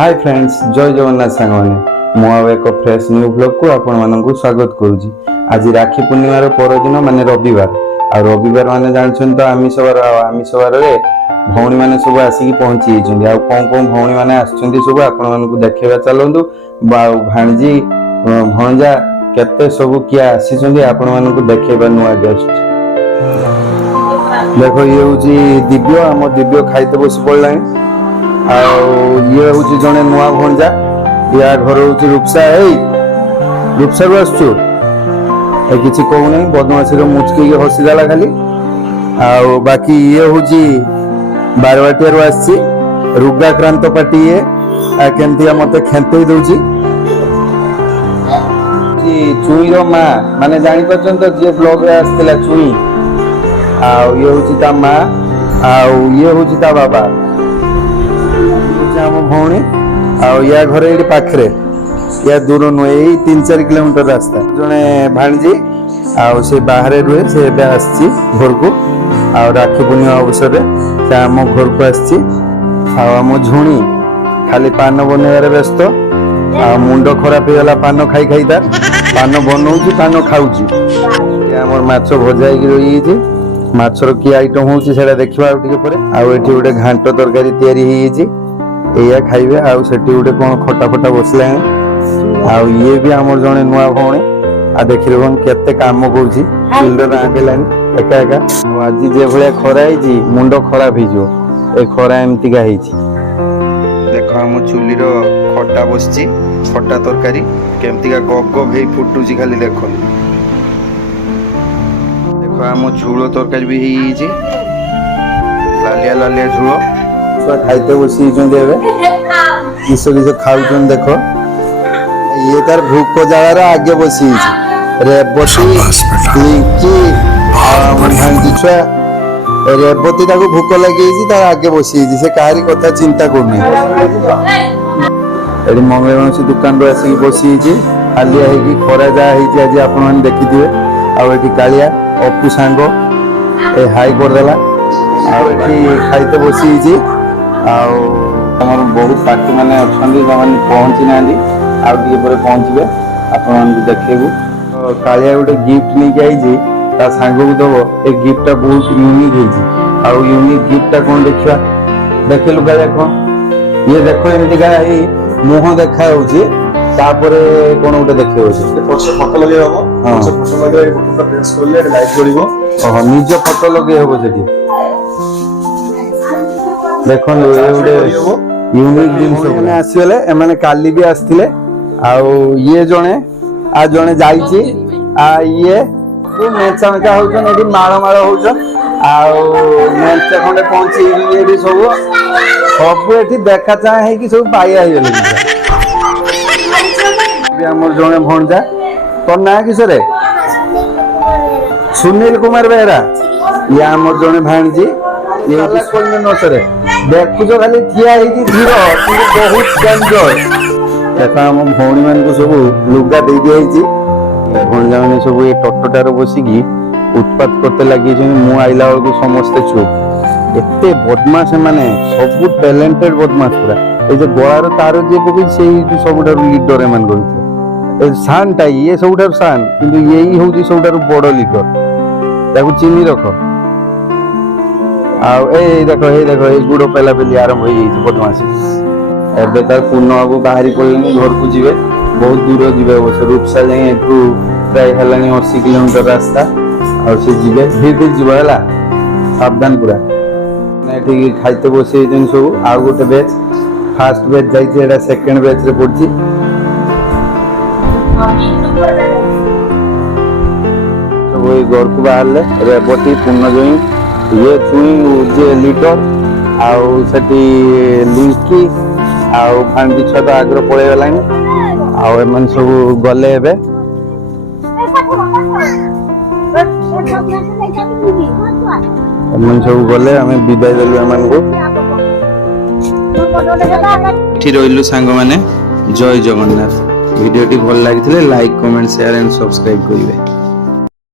Hi friends, जय जगन्नाथ सांग मैंने मुझे एक फ्रेश न्यू ब्लॉग को आपण मानक स्वागत करुँची। आज राखी पूर्णिमार परदिन माने रविवार आ रविवार माने जानछन तो आमिषवार रे भौणी माने सब आसिकी पहुंची जाइछन। आ कौन भौणी माने आछन सब आपण मानक देखेबा चलंतु। भाणजी भणजा केते सब किया आसीछन आपण मानक देखेबा नुआ गेस्ट। देखो ये होची दिव्य, आम दिव्य खाइते बस पड़लानी। ये हूँ जड़े नुआ भणजा, या घर हूँ रूपसा। रूपसा रू आसु किसी कहूना बदमाशी मुचकी हसीदेला खाली। बाकी ये हूँ बारवाटिया आसी रुगाक्रांत पार्टी। ये केमती मत खेते दौची चुईर माँ माने जानी पार्छन तो जी ब्लॉग रे आसला चुई। ये हूँ ता माँ, ये हूँ ता बाबा आम भौणी। या घर ये पाखे या दूर नुहे 3-4 किलोमीटर रास्ता। जड़े भाणजी से बाहर रुहे, से घर को राखी पूर्णिमा अवसर से आम घर को आम झुणी खाली पान बनइबार व्यस्त। मुंड खराब होगा पान खाई खाई तार पान बनाऊँ पान खाऊँ। आम माछ भजा रही माछर कि आइटम हूँ देखा गोटे घांट तरकारी तैयारी एया खाइबे। सेठी गोटे कौन खटा फटा बसला। ये भी आम जड़े नुआ भौणी। देख केते काम करुँची फिल्डर आंगेलानी एका एका। आज जे भाया खरा मुंड खराब हो खरा एमतीका। देख आम चुलीर खटा बस खटा तरकारी केमतीका गप गप हे फुटुची खाली। देख देख आम झोल तरकारी भी लालिया लालिया झोल खाइते बसी किस खाऊन। देख ये तार भूक जगार आगे बसी रेवती लिंकी भांजी छुआ। रेवती भूक लगी तार आगे बसी से कहारी कथा चिंता करनी। मंगलगणसी दुकान आसिक बसी हालिया खरा जहाँ आज आप देखिथे। आठी कालिया अपू सांग ए हाई करदेला। खाइते बसी आमर बहुत पार्टी मैंने अच्छा जो मैंने पहुँची ना आगे पहुँचे आपण देखू। कालिया गोटे गिफ्ट नहीं आई सांग को दब। ए गिफ्टा बहुत यूनिक है। यूनिक गिफ्टा कौन देखा देखलु कालिया कौन ये देख एमती मुह देखा कौन गोटे देखे फोटो लगे निज फोटो लगे हम से देखो यूनिक जिन आसगले। एमाने काली भी आसथिले। ये जड़े आ जड़े जाइए ये मेचा मेचा होचन एठी माळ माळ होचन। मेचा खंडे पहुंची ये सब सब एठी देखा चाह है कि सब पाइया हो गले। हमर जड़े भणजा तोर ना किसरे सुनील कुमार बेहरा। ये हमर जड़े भाणजी ये नसरे देखुच खाली ठिया धीर बहुत डेंजर। देख आम भौणी मान सब लुगा दे दिखाई। भणजा मैंने सब ये टटटार बसिकी उत्पात करते लगे। मु आइला बेलू समस्ते चुप। एते बदमाश माने सब टैलेंटेड बदमाश पूरा। ये गलार तार जे पकई से सब लीडर एम सानटा ये सब सान कि यही हूँ सब बड़ लीडर। चिन्ह रख। देखो ये गुड़ पेला पेली आरंभ हो बदमाशी। एबे तार पूर्ण बाबू बाहरी पड़े घर को जी बहुत दूर जी अवश्य रूपसा जाए प्राय है 80 किलोमीटर रास्ता। से जी धीरे जीव है सावधान पूरा। खाइते बसे सब आउ गोटे बेच फास्ट बेच जाइए सेकेंड बेच रे पड़ी। सब घर को बाहर रेवती पूर्ण जोई ये चुई जे लीडर आठी लिंकी भांजी छुआ तो आगे पलि गलानी। सब गले सब गले आम विदाय देलु एम रही सांग मैंने। जय जगन्नाथ। वीडियो भल लगी like comment share and subscribe करेंगे।